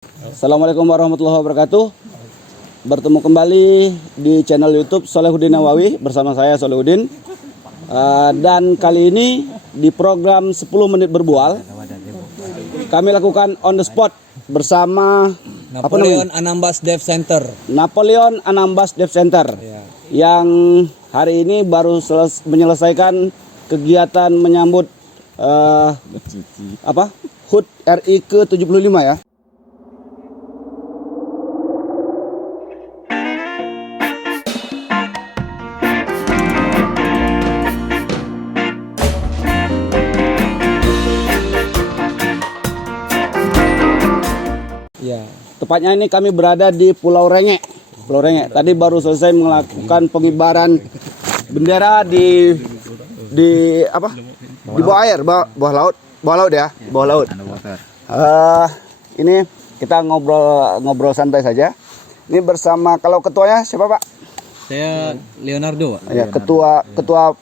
Assalamualaikum warahmatullahi wabarakatuh. Bertemu kembali di channel YouTube Solehuddin Nawawi bersama saya Solehuddin. Dan kali ini di program 10 menit berbual kami lakukan on the spot bersama Napoleon Anambas Dev Center. Napoleon Anambas Dev Center yang hari ini baru menyelesaikan kegiatan menyambut HUT RI ke-75 ya. Ya. Tepatnya ini kami berada di Pulau Rengek. Pulau Rengek. Tadi baru selesai melakukan pengibaran bendera di bawah air, bawah laut ya, bawah laut. Ini kita ngobrol santai saja. Ini bersama, kalau ketuanya siapa Pak? Saya Leonardo. Ya, ketua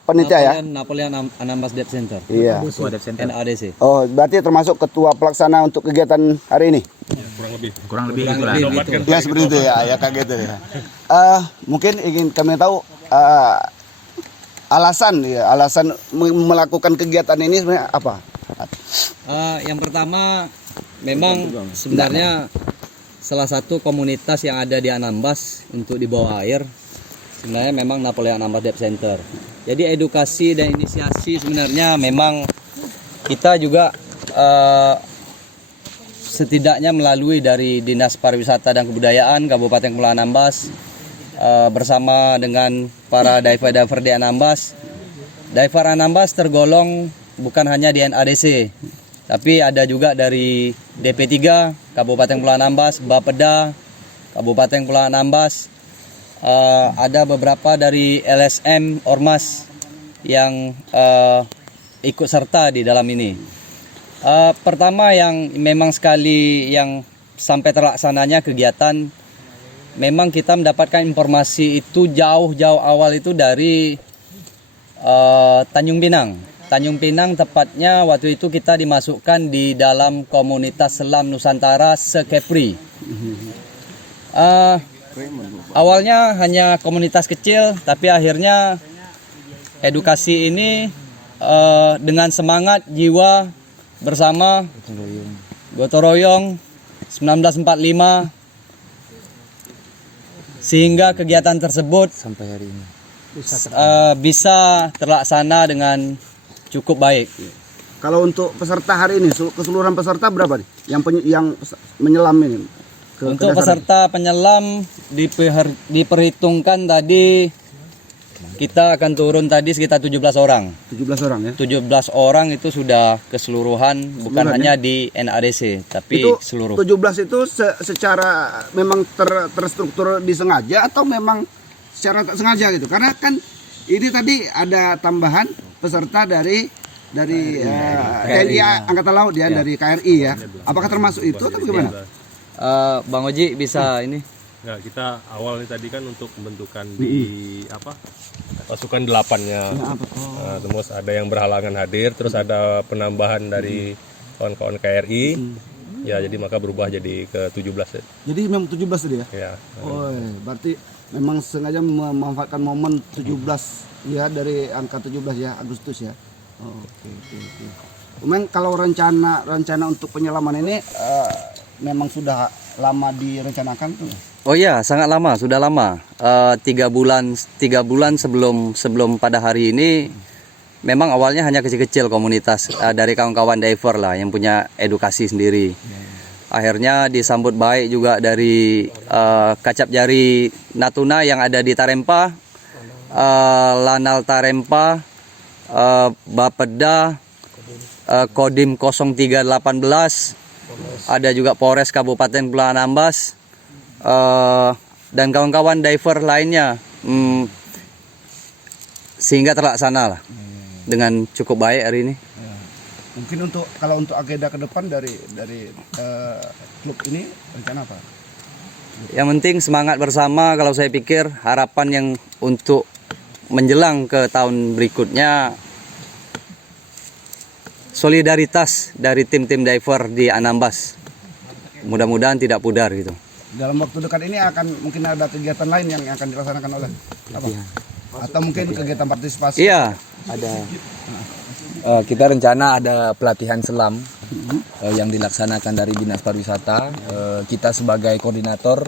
panitia ya. Napoleon Anambas Dev Center. Iya. Ketua Dev Center. NADC. Oh, berarti termasuk ketua pelaksana untuk kegiatan hari ini. Kurang lebih Gitu. Ya seperti itu ya kayak gitu ya. Mungkin ingin kami tahu alasan melakukan kegiatan ini sebenarnya apa? Yang pertama, memang sebenarnya salah satu komunitas yang ada di Anambas untuk di bawah air sebenarnya memang Napoleon Anambas Dev Center. Jadi edukasi dan inisiasi sebenarnya memang kita juga setidaknya melalui dari Dinas Pariwisata dan Kebudayaan Kabupaten Kepulauan Anambas bersama dengan para diver di Anambas. Diver Anambas tergolong bukan hanya di NADC, tapi ada juga dari DP3 Kabupaten Kepulauan Anambas, Bapeda Kabupaten Kepulauan Anambas, ada beberapa dari LSM Ormas yang ikut serta di dalam ini. Pertama yang memang sekali yang sampai terlaksananya kegiatan, memang kita mendapatkan informasi itu jauh-jauh awal itu dari Tanjung Pinang. Tanjung Pinang tepatnya waktu itu kita dimasukkan di dalam komunitas selam Nusantara Sekepri. Awalnya hanya komunitas kecil, tapi akhirnya edukasi ini dengan semangat jiwa bersama gotong royong 1945 sehingga kegiatan tersebut sampai hari ini bisa terlaksana dengan cukup baik. Kalau untuk peserta hari ini, keseluruhan peserta berapa nih? Yang menyelam ini? Untuk peserta penyelam diperhitungkan tadi kita akan turun tadi sekitar 17 orang. 17 orang ya? 17 orang itu sudah keseluruhan, bukan hanya di NADC, tapi itu seluruh. 17 itu secara memang terstruktur disengaja atau memang secara tak sengaja gitu? Karena kan ini tadi ada tambahan peserta dari TNI Angkatan Laut ya, dari KRI ya. Apakah termasuk itu atau bagaimana? Bang Oji bisa ini? Nah, kita awalnya tadi kan untuk pembentukan di pasukan 8-nya. Terus ada yang berhalangan hadir, terus ada penambahan dari kawan-kawan KRI. Ya, jadi maka berubah jadi ke 17. Jadi memang 17 tadi ya? Ya. Oh, berarti memang sengaja memanfaatkan momen 17 ya, dari angka 17 ya, Agustus ya. Oh, oke. Memang kalau rencana untuk penyelaman ini memang sudah lama direncanakan tuh. Oh iya, sangat lama, sudah lama. 3 bulan sebelum pada hari ini, memang awalnya hanya kecil-kecil komunitas dari kawan-kawan diver lah yang punya edukasi sendiri. Akhirnya disambut baik juga dari Kacap Jari Natuna yang ada di Tarempa, Lanal Tarempa, Bapeda, Kodim 0318, ada juga Polres Kabupaten Kepulauan Anambas, dan kawan-kawan diver lainnya, sehingga terlaksana lah dengan cukup baik hari ini. Mungkin kalau untuk agenda ke depan dari klub ini rencana apa? Yang penting semangat bersama. Kalau saya pikir harapan yang untuk menjelang ke tahun berikutnya, solidaritas dari tim-tim diver di Anambas. mudah-mudahan tidak pudar gitu. Dalam waktu dekat ini akan mungkin ada kegiatan lain yang akan dilaksanakan oleh Abang? Atau mungkin kegiatan partisipasi? Iya, ada. Kita rencana ada pelatihan selam yang dilaksanakan dari Dinas Pariwisata. Kita sebagai koordinator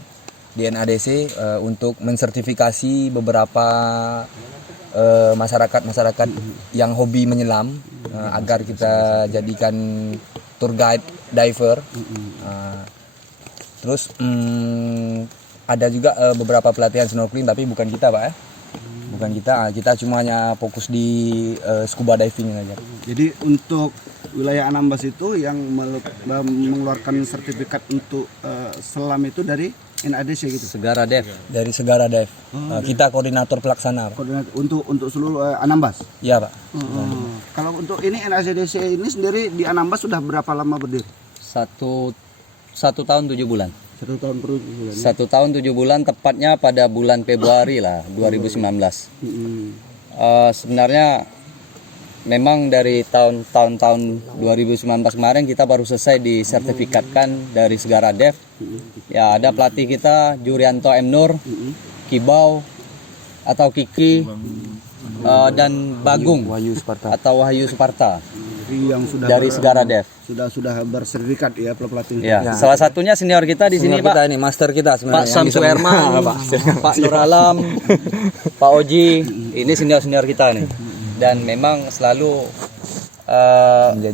di NADC untuk mensertifikasi beberapa masyarakat yang hobi menyelam agar kita jadikan tour guide diver. Terus ada juga beberapa pelatihan snorkeling, tapi bukan kita, Pak, ya. Bukan kita cuma hanya fokus di scuba diving aja. Jadi untuk wilayah Anambas itu yang mengeluarkan sertifikat untuk selam itu dari NADC gitu. Segara Dev. Dari Segara Dev. Kita koordinator pelaksana, Pak. Koordinat untuk seluruh Anambas. Iya, Pak. Kalau untuk ini NADC ini sendiri di Anambas sudah berapa lama berdiri? Satu tahun 7 bulan. 1 tahun per bulan. 1 tahun 7 bulan, tepatnya pada bulan Februari lah 2019. Sebenarnya memang dari tahun 2019 kemarin kita baru selesai disertifikatkan dari Segara Dev. Ya, ada pelatih kita Jurianto M. Nur, Kibau atau Kiki, dan Bagung atau Wahyu Suparta Yang sudah dari Segara Dev. Sudah bersertifikat ya pelatih. Ya, salah satunya senior kita di sini, Pak. Ini master kita Pak sebenarnya. Samsu Herman, Pak Nur Alam, Pak Oji, ini senior-senior kita nih. Dan memang selalu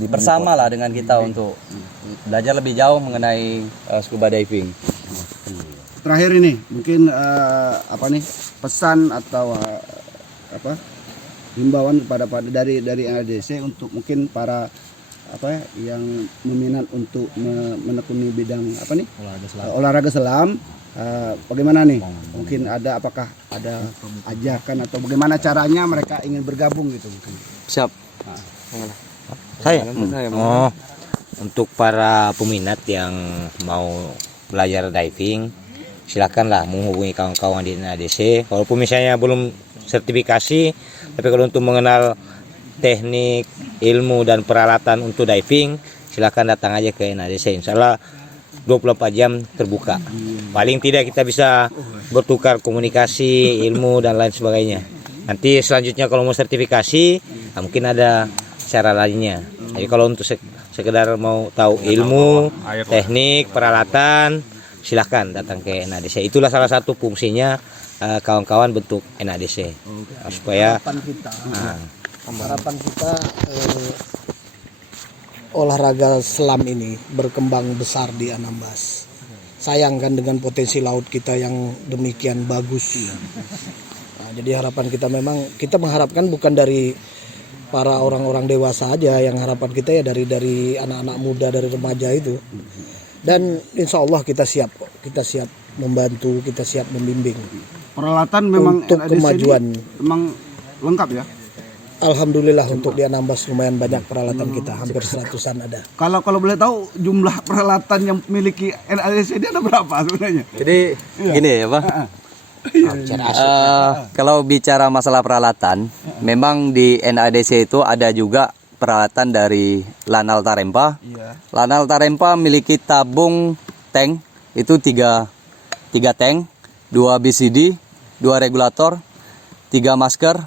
bersama lah dengan kita untuk belajar lebih jauh mengenai scuba diving. Terakhir ini mungkin pesan atau himbauan kepada dari NADC untuk mungkin para yang meminat untuk menekuni bidang olahraga selam, bagaimana nih? Mungkin apakah ada ajakan atau bagaimana caranya mereka ingin bergabung gitu mungkin? Siap. Saya. Oh, untuk para peminat yang mau belajar diving, silakanlah menghubungi kawan-kawan di NADC. Walaupun misalnya belum sertifikasi, tapi kalau untuk mengenal teknik, ilmu dan peralatan untuk diving, silakan datang aja ke NADC. Insya Allah 24 jam terbuka. Paling tidak kita bisa bertukar komunikasi, ilmu dan lain sebagainya. Nanti selanjutnya kalau mau sertifikasi, mungkin ada cara lainnya. Jadi kalau untuk sekedar mau tahu ilmu, teknik, peralatan, silakan datang ke NADC. Itulah salah satu fungsinya kawan-kawan bentuk NADC. Supaya harapan kita olahraga selam ini berkembang besar di Anambas. Sayang kan dengan potensi laut kita yang demikian bagus. Nah, jadi harapan kita memang kita mengharapkan bukan dari para orang-orang dewasa aja, yang harapan kita ya dari anak-anak muda, dari remaja itu. Dan insya Allah kita siap kok, kita siap membantu, kita siap membimbing. Peralatan memang untuk NADC kemajuan memang lengkap ya. Alhamdulillah untuk di Anambas lumayan banyak peralatan kita, hampir 100-an ada. Kalau boleh tahu jumlah peralatan yang miliki NADC ini ada berapa sebenarnya? Jadi gini ya, Pak. Kalau bicara masalah peralatan, memang di NADC itu ada juga peralatan dari Lanal Tarempa. Lanal Tarempa memiliki tabung tank itu 3 tank, 2 BCD, 2 regulator, 3 masker,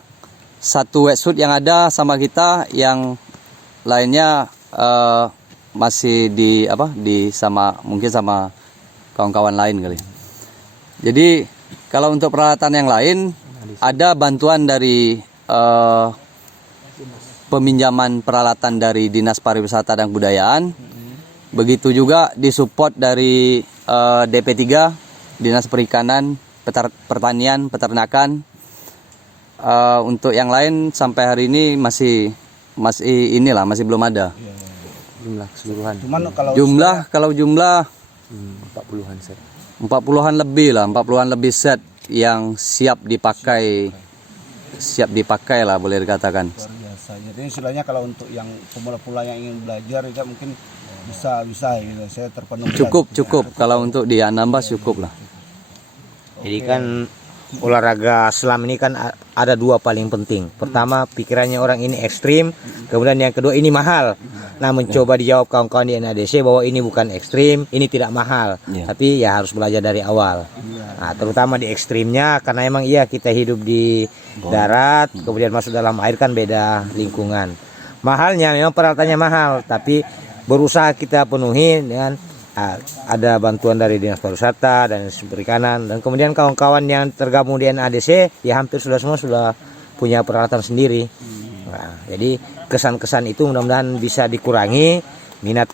1 wetsuit yang ada sama kita, yang lainnya masih mungkin sama kawan-kawan lain kali. Jadi kalau untuk peralatan yang lain ada bantuan dari peminjaman peralatan dari Dinas Pariwisata dan Kebudayaan. Begitu juga disupport dari DP3, Dinas Perikanan, Pertanian, Peternakan. Untuk yang lain sampai hari ini masih belum ada. jumlah keseluruhan. Cuman Kalau jumlah 40-an set. 40-an lebih set yang siap dipakai lah boleh dikatakan. luar biasa. Jadi istilahnya kalau untuk yang pemula-pemula yang ingin belajar juga mungkin bisa gitu. Saya terpenuhi. Cukup kalau untuk di Anambas cukup lah. Jadi kan olahraga selam ini kan ada dua paling penting. Pertama, pikirannya orang ini ekstrim, kemudian yang kedua ini mahal. Nah, mencoba dijawab kawan-kawan di NADC bahwa ini bukan ekstrim, ini tidak mahal, tapi ya harus belajar dari awal. Nah, terutama di ekstrimnya, karena emang iya kita hidup di darat, kemudian masuk dalam air kan beda lingkungan. Mahalnya memang peralatannya mahal, tapi berusaha kita penuhi dengan ada bantuan dari Dinas Pariwisata dan Perikanan, dan kemudian kawan-kawan yang tergabung di NADC ya hampir semua sudah punya peralatan sendiri. Nah, jadi kesan-kesan itu mudah-mudahan bisa dikurangi. Minat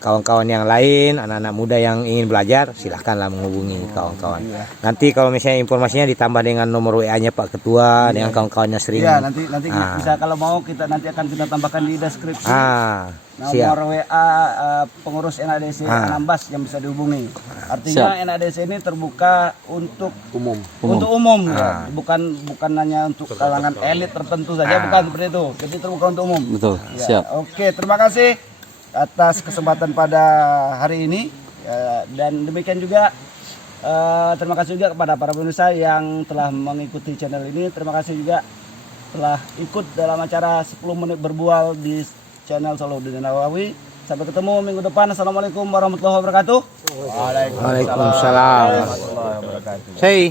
kawan-kawan yang lain, anak-anak muda yang ingin belajar, silahkanlah menghubungi kawan-kawan. Nanti kalau misalnya informasinya ditambah dengan nomor WA-nya Pak Ketua, dengan kawan-kawannya sering. Iya, nanti bisa kalau mau nanti akan kita tambahkan di deskripsi. Siap. Nomor WA pengurus NADC Anambas yang bisa dihubungi. Artinya NADC ini terbuka untuk umum. Untuk umum, ya. Bukan hanya untuk kalangan elit tertentu saja, bukan seperti itu. Jadi terbuka untuk umum. Betul. Ya. Siap. Oke, terima kasih atas kesempatan pada hari ini. Dan demikian juga terima kasih juga kepada para pemirsa yang telah mengikuti channel ini. Terima kasih juga telah ikut dalam acara 10 menit berbual di channel Salahuddin Nawawi. Sampai ketemu minggu depan. Assalamualaikum warahmatullahi wabarakatuh. Waalaikumsalam. Say.